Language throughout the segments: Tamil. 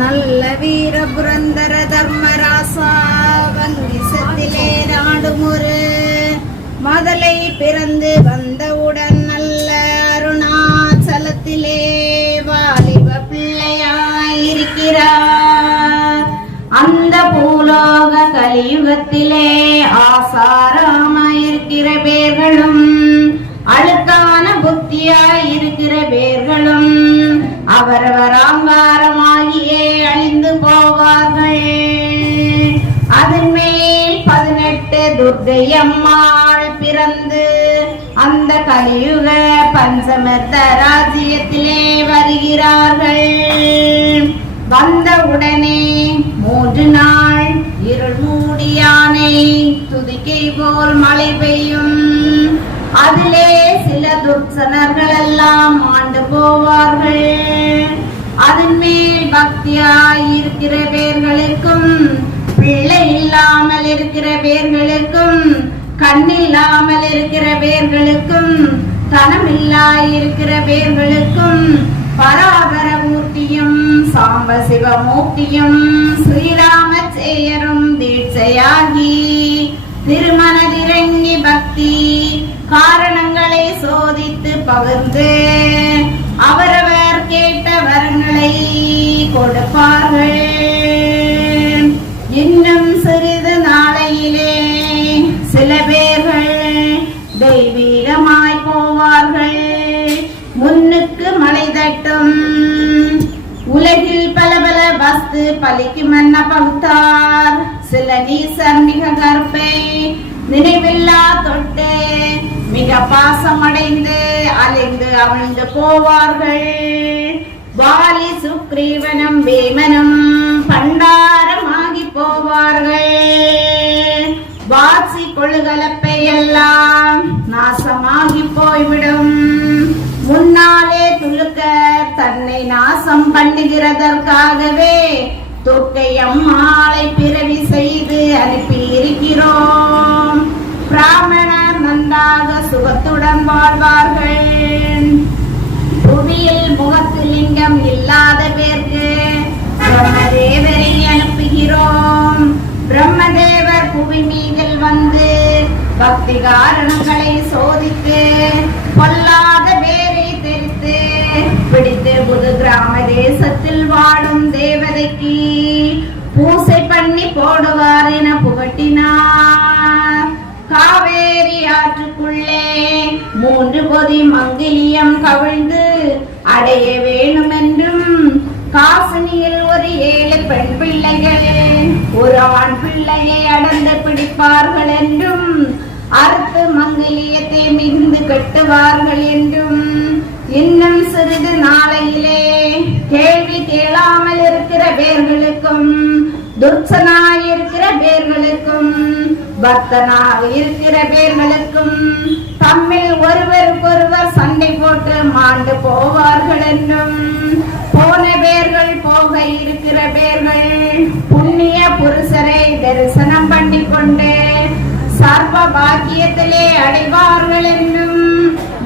நல்ல வீர புரந்தர தர்மராசா வங்கிசத்திலே நாடுமுறு. மதலை பிறந்து வந்தவுடன் நல்ல அருணாச்சலத்திலே வாலிப பிள்ளையாயிருக்கிறார். அந்த பூலோக கலியுகத்திலே ஆசாரமாயிருக்கிற பேர்களும் துர்க்கை பிறந்து அந்த கலியுக பஞ்சமர்த்த ராஜ்யத்திலே வருகிறார்கள் வந்தவுடனே மூன்று நாள் இருள் மூடியானை துதிக்கை போல் மழை பெய்யும். அதிலே சில துர்சனர்கள் எல்லாம் ஆண்டு போவார்கள். அதன் மேல் பக்தியாய் இருக்கிற பேர்களுக்கும் பிள்ளை இல்லாமல் இருக்கிற பேர்களுக்கும் கண்ணில்லாமல் இருக்கிற பேர்களுக்கும் தனமில்லா இருக்கிற பேர்களுக்கும் பராபர மூர்த்தியும் சாம்ப சிவமூர்த்தியும் ஸ்ரீராம சேயரும் தீட்சையாகி திருமணதிறங்கி பக்தி காரணங்களை சோதித்து பகிர்ந்து பலிக்கு மன்ன பகுத்தார் சில நீசர் மிக கர்ப்பை நினைவில்லா தொட்டு மிக பாசமடைந்து அலைந்து அவிழ்ந்து போவார்கள். வாலி சுக்ரீவனும் பீமனும் பண்டாரமாகி போவார்கள். வாசி கொழுகலப்பை எல்லாம் நாசமாகி போய்விடும். முன்னாலே துலுக்க தன்னை நாசம் பண்ணுகிறதற்காகவே துர்க்கை அம்மாளை பிறவி செய்து அனுப்பி இருக்கிறோம். பிராமணர் நன்றாக சுகத்துடன் வாழ்வார்கள். புவியில் முகத்து மங்கிலியம் கவிழ்ந்து அடைய வேணுமென்றும் காசினியில் ஒரு ஏழு பெண் பிள்ளைகள் ஒரு ஆண் பிள்ளையை அடர்ந்து பிடிப்பார்கள் என்றும் அறுத்து மங்கிலியத்தை மிகுந்து கட்டுவார்கள் என்றும் இன்னும் சிறிது நாளையிலே கேள்வி கேளாமல் இருக்கிற பேர்களுக்கும் துர்ச்சனாய் இருக்கிற பேர்களுக்கும் பக்தனாக இருக்கிற பேர்களுக்கும் ஆண்டு போவார்கள் என்றும் போன பேர்கள் போக இருக்கிற பேர்கள் புண்ணிய புருஷரை தரிசனம் பண்ணி கொண்டு சர்வ பாக்கியத்திலே அடைவார்கள் என்றும்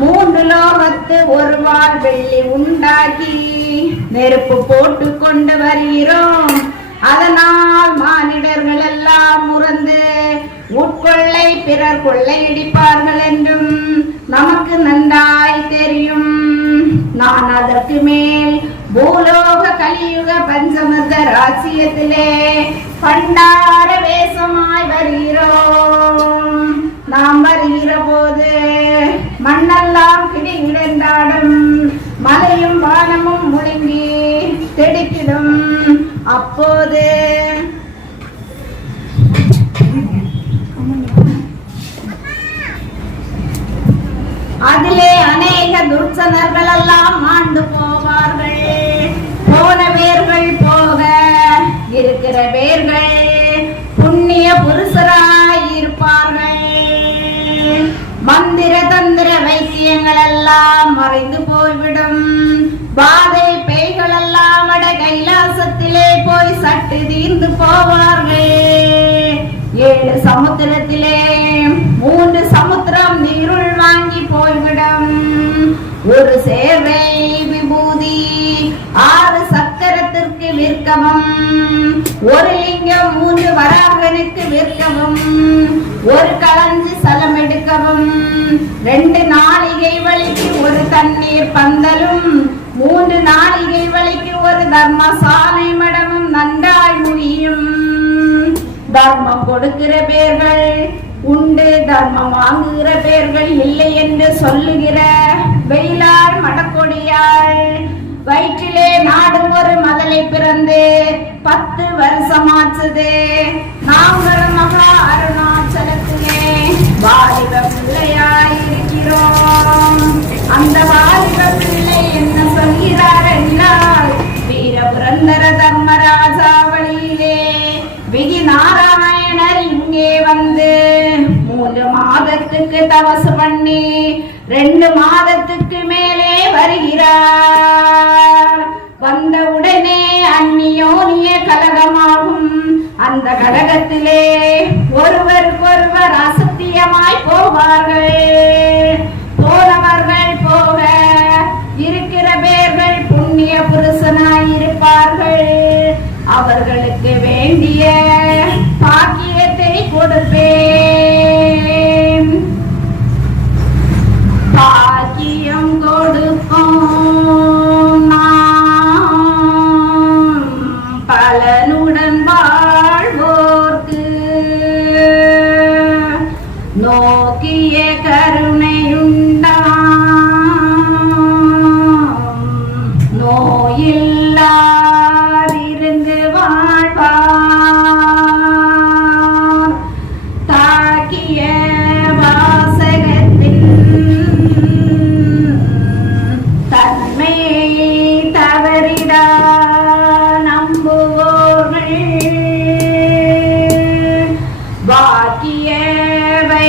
மூன்று லோகத்து ஒரு வெள்ளி உண்டாக்கி நெருப்பு போட்டு கொண்டு வருகிறோம். அதனால் மானிடர்கள் எல்லாம் முறந்து உட்கொள்ளை பிறர் கொள்ளையடிப்பார்கள் என்றும் நமக்கு நன்றாய் தெரியும். நான் அதற்கு மேல் பூலோக கலியுக பஞ்சமத ராசியத்திலே பண்டார வேஷமாய் வருகிறோம் நாம் வருகிற போது மண்ணெல்லாம் கிடிகிடந்தாடும் மலையும் வானமும் முழுங்கி திடுக்கிடும் அப்போது அதிலே அநேக துர்ச்சனர்கள் எல்லாம் மாண்டு போவார்கள். போன பேர்கள் போக இருக்கிற பேர்கள் புண்ணிய புருஷராய் இருப்பார்கள் மந்திர தந்திர வைத்தியங்கள் எல்லாம் மறைந்து போய்விடும். பாதை பேய்கள் எல்லாம் வட கைலாசத்திலே போய் சட்டு தீர்ந்து போவார்கள். ஏழு சமுத்திரத்திலே மூன்று சமுத்திரம் நீருள் வாங்கி போய்விடும் ஒரு சேவை விபூதி ஆறு சக்கரத்திற்கு விற்கவும் ஒரு லிங்கம் மூன்று வராகனுக்கு விற்கவும் ஒரு களஞ்சி சலம் எடுக்கவும் ரெண்டு நாளிகை வழிக்கு ஒரு தண்ணீர் பந்தலும் மூன்று நாளிகை வழிக்கு ஒரு தர்ம சாலை மடமும் நன்றாய் முடியும். தர்மம் கொடுக்கிற பேர்கள் உண்டு தர்மம் வாங்குகிற பேர்கள் இல்லை என்று சொல்லுகிற வெயிலார் மடக்கொடியாள் வயிற்றிலே நாடு ஒரு மதலை பிறந்து பத்து வருஷமாச்சுது. நாங்களும் மகா அருணாச்சலத்திலே வாலிப பிள்ளையாயிருக்கிறோம் அந்த மாதத்துக்கு தவசு பண்ணி ரெண்டு மாதத்துக்கு மேலே வருகிறார். வந்த உடனே அந்நியோனிய கலகமாகும். அந்த கலகத்திலே ஒருவருக்கொருவர் அசத்தியமாய் போவார்கள். போனவர்கள் போக இருக்கிற பேர்கள் புண்ணிய புருஷனாய் இருப்பார்கள். அவர்களுக்கு வேண்டிய பாக்கியத்தை கொடுப்பேன். பாக்கியவை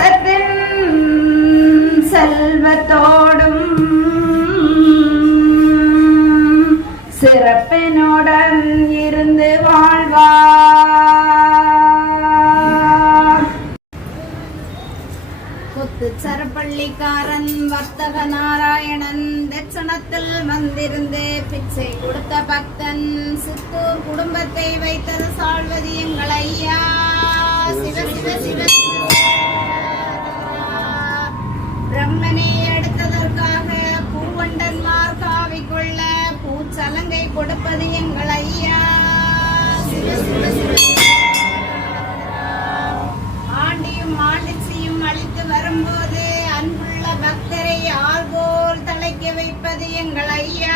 தேசத்தின் செல்வத்தோடும் சிறப்பினுடன் இருந்து வாழ்வார். குத்துச்சரப்பள்ளிக்காரன் வர்த்தக நாராயணன் தட்சணத்தில் வந்திருந்து பிச்சை கொடுத்த பக்தன் சித்தூர் குடும்பத்தை வைத்தது சாழ்வது எங்கள் ஐயா. சிவ சிவ சிவ. பிரம்மனை எடுத்ததற்காக பூவண்டன்மார் காவிக்கொள்ள பூச்சலங்கை கொடுப்பது எங்கள் ஐயா. ஆண்டியும் ஆண்டிச்சியும் அழித்து வரும்போது அன்புள்ள பக்தரை ஆள்போல் தலைக்க வைப்பது எங்கள் ஐயா.